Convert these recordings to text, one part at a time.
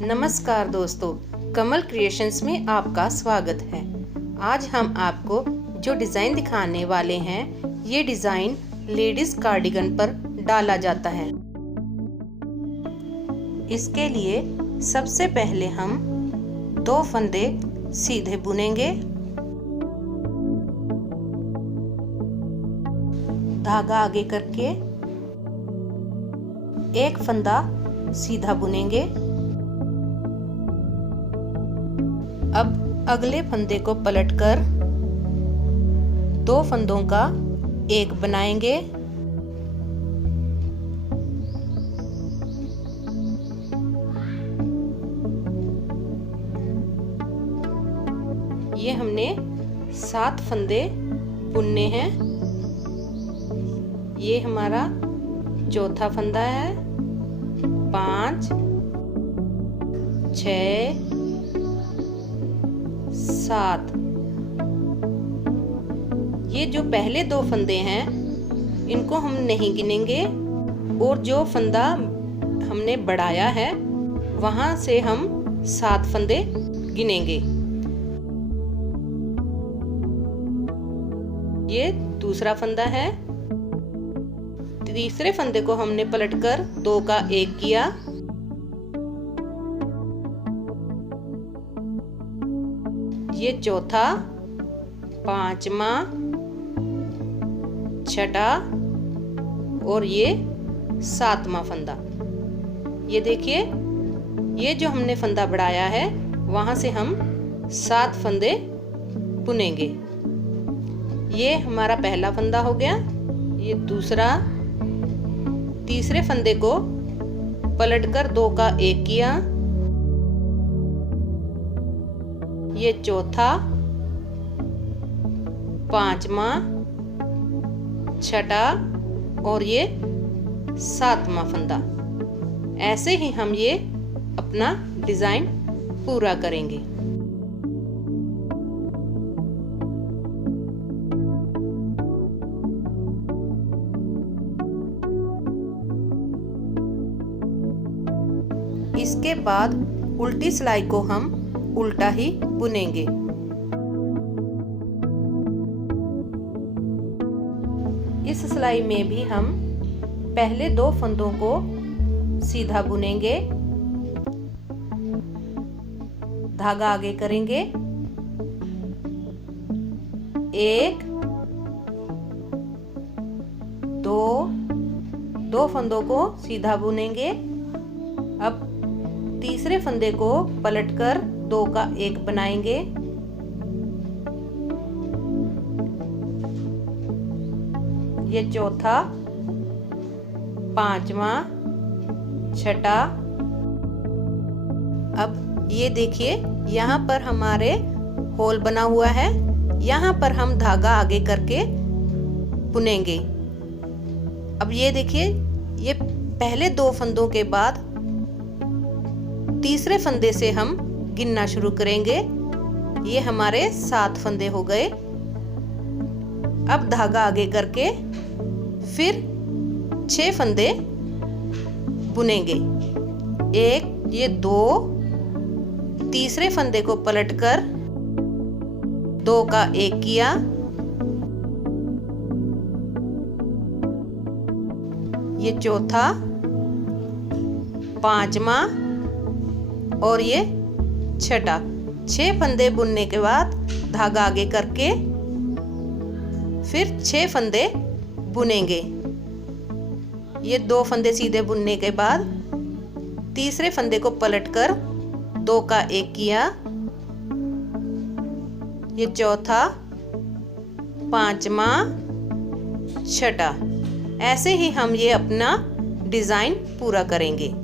नमस्कार दोस्तों, कमल क्रिएशंस में आपका स्वागत है। आज हम आपको जो डिज़ाइन दिखाने वाले हैं, ये डिज़ाइन लेडीज़ कार्डिगन पर डाला जाता है। इसके लिए सबसे पहले हम 2 फंदे सीधे बुनेंगे, धागा आगे करके एक फंदा सीधा बुनेंगे। अब अगले फंदे को पलटकर 2 फंदों का एक बनाएंगे। ये हमने 7 फंदे बुनने हैं। ये हमारा चौथा फंदा है। 5, 6, 7। ये जो पहले 2 फंदे हैं इनको हम नहीं गिनेंगे, और जो फंदा हमने बढ़ाया है वहां से हम 7 फंदे गिनेंगे। ये दूसरा फंदा है। तीसरे फंदे को हमने पलटकर 2 का 1 किया। ये चौथा, 5वां, 6ठा और ये 7वां फंदा। ये देखिए, ये जो हमने फंदा बढ़ाया है वहां से हम 7 फंदे बुनेंगे। ये हमारा पहला फंदा हो गया। ये दूसरा, तीसरे फंदे को पलटकर 2 का 1 किया। ये चौथा, 5वां, 6ठा और ये 7वां फंदा। ऐसे ही हम ये अपना डिजाइन पूरा करेंगे। इसके बाद उल्टी सिलाई को हम उल्टा ही बुनेंगे। इस सिलाई में भी हम पहले 2 फंदों को सीधा बुनेंगे, धागा आगे करेंगे, 1, 2 फंदों को सीधा बुनेंगे। अब तीसरे फंदे को पलटकर 2 का 1 बनाएंगे। ये चौथा, 5वां, 6ठा। अब ये देखिए, यहाँ पर हमारे होल बना हुआ है। यहाँ पर हम धागा आगे करके बुनेंगे। अब ये देखिए, ये पहले 2 फंदों के बाद तीसरे फंदे से हम गिनना शुरू करेंगे। ये हमारे 7 फंदे हो गए। अब धागा आगे करके फिर 6 फंदे बुनेंगे। 1, ये 2, तीसरे फंदे को पलटकर 2 का 1 किया। ये चौथा, 5वां और ये 6ठा। 6 फंदे बुनने के बाद धागा आगे करके फिर 6 फंदे बुनेंगे। ये 2 फंदे सीधे बुनने के बाद तीसरे फंदे को पलटकर 2 का 1 किया। ये चौथा, 5वां, 6ठा। ऐसे ही हम ये अपना डिजाइन पूरा करेंगे।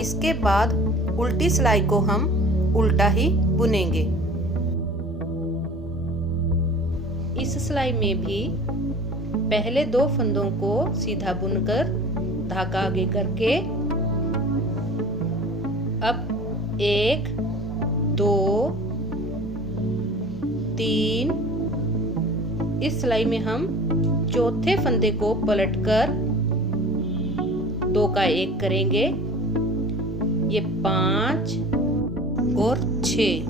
इसके बाद उल्टी सिलाई को हम उल्टा ही बुनेंगे। इस सिलाई में भी पहले 2 फंदों को सीधा बुनकर धागा आगे करके अब 1, 2 3। इस सिलाई में हम चौथे फंदे को पलटकर 2 का 1 करेंगे। ये 5 और 6।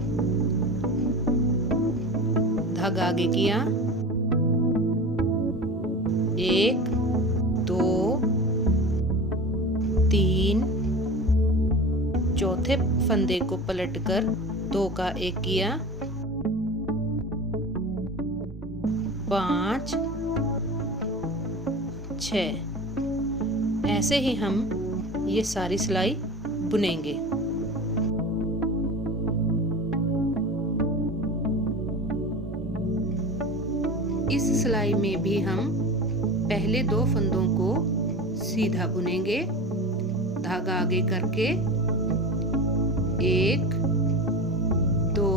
धागा आगे किया, 1 2 3। चौथे फंदे को पलटकर 2 का 1 किया, 5 6। ऐसे ही हम ये सारी सिलाई बुनेंगे। इस सिलाई में भी हम पहले 2 फंदों को सीधा बुनेंगे, धागा आगे करके 1 2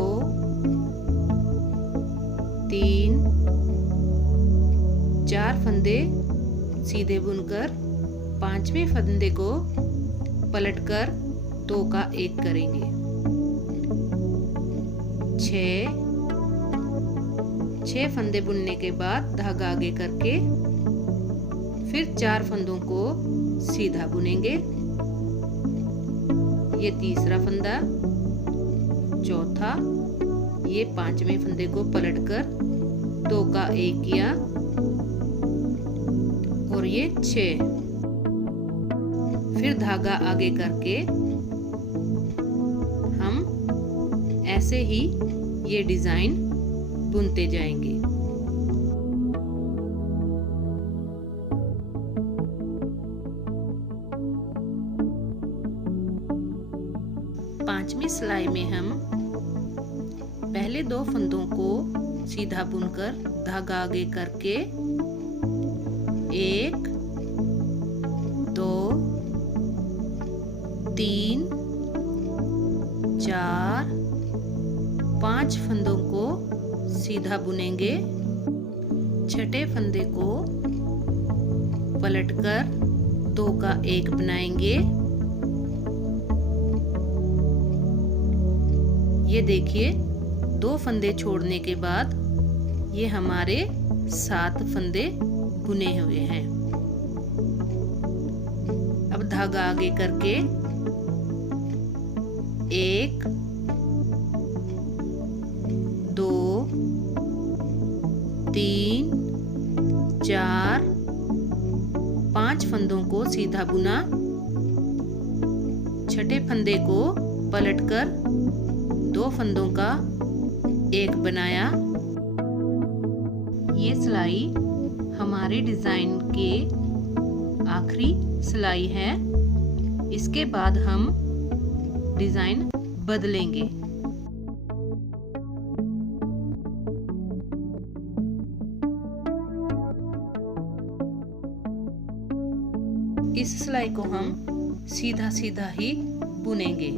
3 4 फंदे सीधे बुनकर 5वें फंदे को पलटकर 2 का 1 करेंगे। 6 फंदे बुनने के बाद धागा आगे करके फिर 4 फंदों को सीधा बुनेंगे। ये तीसरा फंदा, चौथा, ये 5वें फंदे को पलटकर 2 का 1 किया और ये 6। फिर धागा आगे करके हम ऐसे ही ये डिजाइन बुनते जाएंगे। पांचवी सिलाई में हम पहले 2 फंदों को सीधा बुनकर धागा आगे करके 1 2 3 4 5 फंदों को सीधा बुनेंगे। 6ठे फंदे को पलटकर 2 का 1 बनाएंगे। ये देखिए 2 फंदे छोड़ने के बाद ये हमारे 7 फंदे बुने हुए हैं। अब धागा आगे करके 1 2 3 4 5 फंदों को सीधा बुना। 6ठे फंदे को पलटकर 2 फंदों का 1 बनाया। ये सिलाई हमारे डिजाइन के आखिरी सिलाई है। इसके बाद हम डिजाइन बदलेंगे। इस सिलाई को हम सीधा सीधा ही बुनेंगे।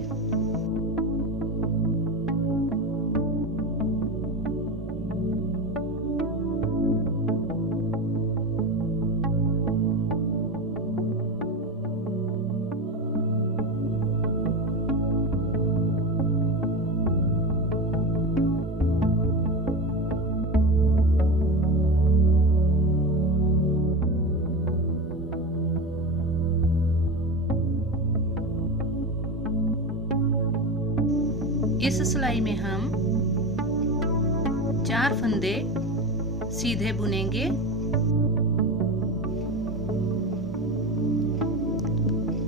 इस सिलाई में हम 4 फंदे सीधे बुनेंगे।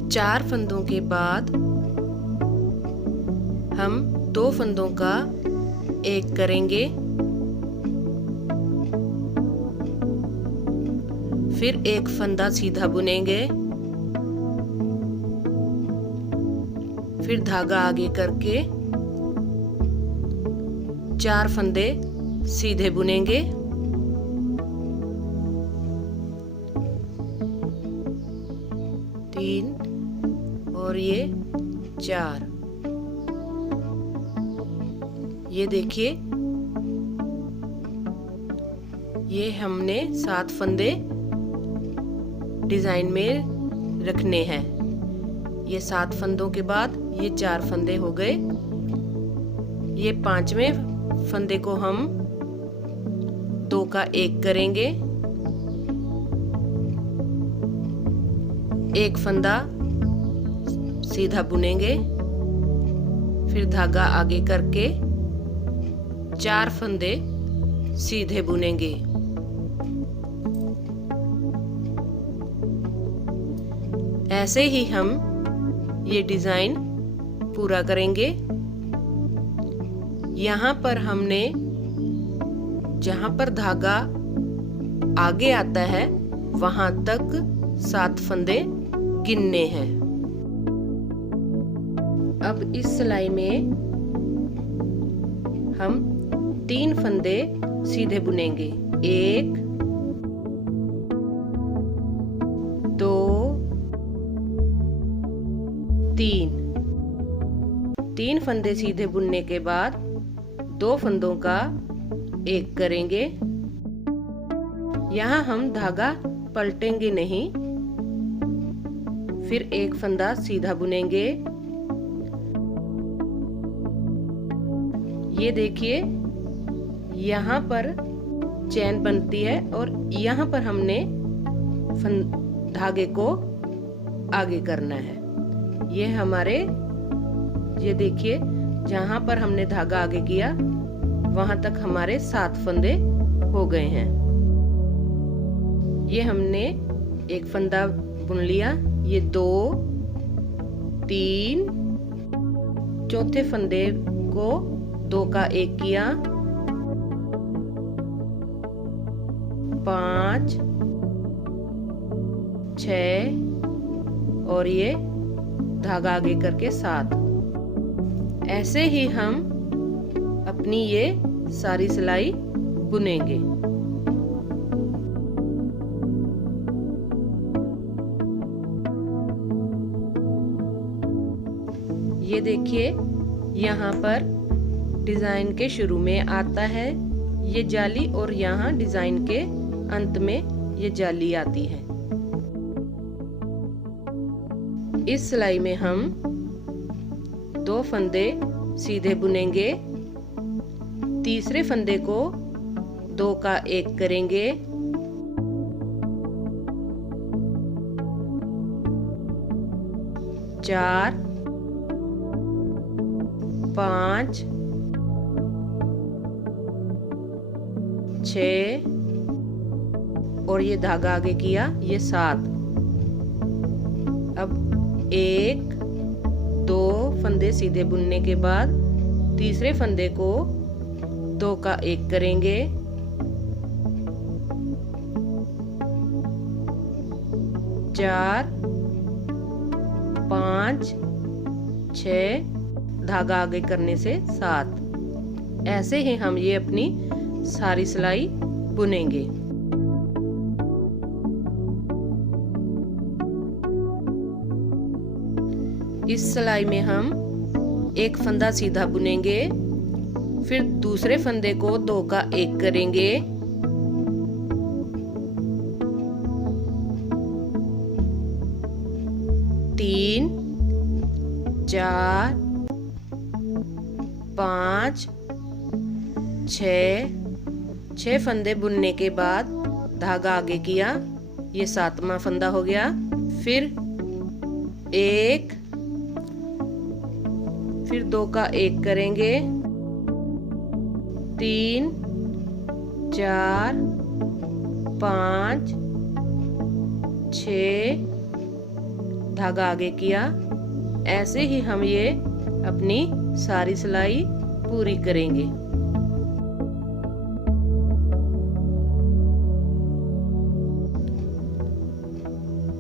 4 फंदों के बाद हम 2 फंदों का 1 करेंगे। फिर 1 फंदा सीधा बुनेंगे। फिर धागा आगे करके 4 फंदे सीधे बुनेंगे। तीन और ये 4। ये देखिए ये हमने 7 फंदे डिजाइन में रखने हैं। ये 7 फंदों के बाद ये 4 फंदे हो गए। ये 5वें फंदे को हम 2 का 1 करेंगे, एक फंदा सीधा बुनेंगे, फिर धागा आगे करके 4 फंदे सीधे बुनेंगे। ऐसे ही हम ये डिजाइन पूरा करेंगे। यहाँ पर हमने जहाँ पर धागा आगे आता है वहां तक 7 फंदे गिनने हैं। अब इस सिलाई में हम 3 फंदे सीधे बुनेंगे, 1 2 3 फंदे सीधे बुनने के बाद 2 फंदों का 1 करेंगे। यहाँ हम धागा पलटेंगे नहीं, फिर 1 फंदा सीधा बुनेंगे। ये देखिए यहाँ पर चैन बनती है और यहाँ पर हमने धागे को आगे करना है। ये हमारे, ये देखिए जहां पर हमने धागा आगे किया वहां तक हमारे 7 फंदे हो गए हैं। ये हमने 1 फंदा बुन लिया, ये 2 3, चौथे फंदे को 2 का 1 किया, 5 6 और ये धागा आगे करके 7। ऐसे ही हम अपनी ये सारी सिलाई बुनेंगे। ये देखिए यहाँ पर डिजाइन के शुरू में आता है ये जाली और यहाँ डिजाइन के अंत में ये जाली आती है। इस सिलाई में हम 2 फंदे सीधे बुनेंगे, तीसरे फंदे को 2 का 1 करेंगे, 4 5 6 और ये धागा आगे किया, ये 7। अब 1 2 फंदे सीधे बुनने के बाद तीसरे फंदे को 2 का 1 करेंगे, 4 5 6 धागा आगे करने से 7। ऐसे ही हम ये अपनी सारी सिलाई बुनेंगे। इस सिलाई में हम 1 फंदा सीधा बुनेंगे, फिर दूसरे फंदे को 2 का 1 करेंगे, 3 4 5 6 फंदे बुनने के बाद धागा आगे किया, ये 7वां फंदा हो गया। फिर 1 फिर 2 का 1 करेंगे, 3 4 5 6 धागा आगे किया। ऐसे ही हम ये अपनी सारी सिलाई पूरी करेंगे।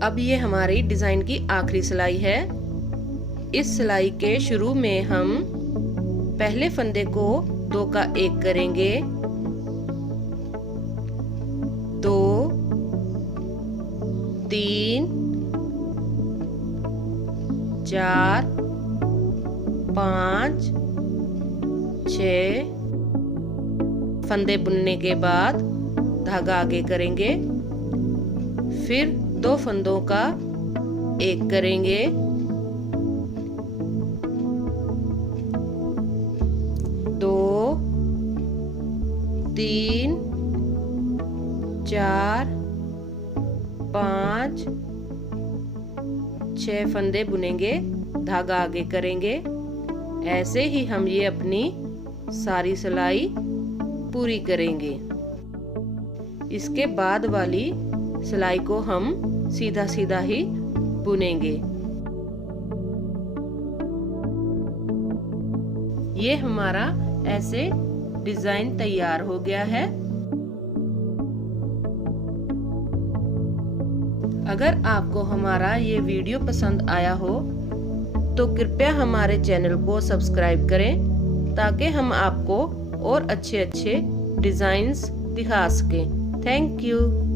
अब ये हमारी डिजाइन की आखिरी सिलाई है। इस सिलाई के शुरू में हम पहले फंदे को 2 का 1 करेंगे, 2 3 4 5 6 फंदे बुनने के बाद धागा आगे करेंगे, फिर 2 फंदों का 1 करेंगे, 3 4 5 6 फंदे बुनेंगे, धागा आगे करेंगे। ऐसे ही हम ये अपनी सारी सिलाई पूरी करेंगे। इसके बाद वाली सिलाई को हम सीधा सीधा ही बुनेंगे। ये हमारा ऐसे डिजाइन तैयार हो गया है। अगर आपको हमारा ये वीडियो पसंद आया हो तो कृपया हमारे चैनल को सब्सक्राइब करें ताकि हम आपको और अच्छे अच्छे डिजाइन्स दिखा सकें। Thank you.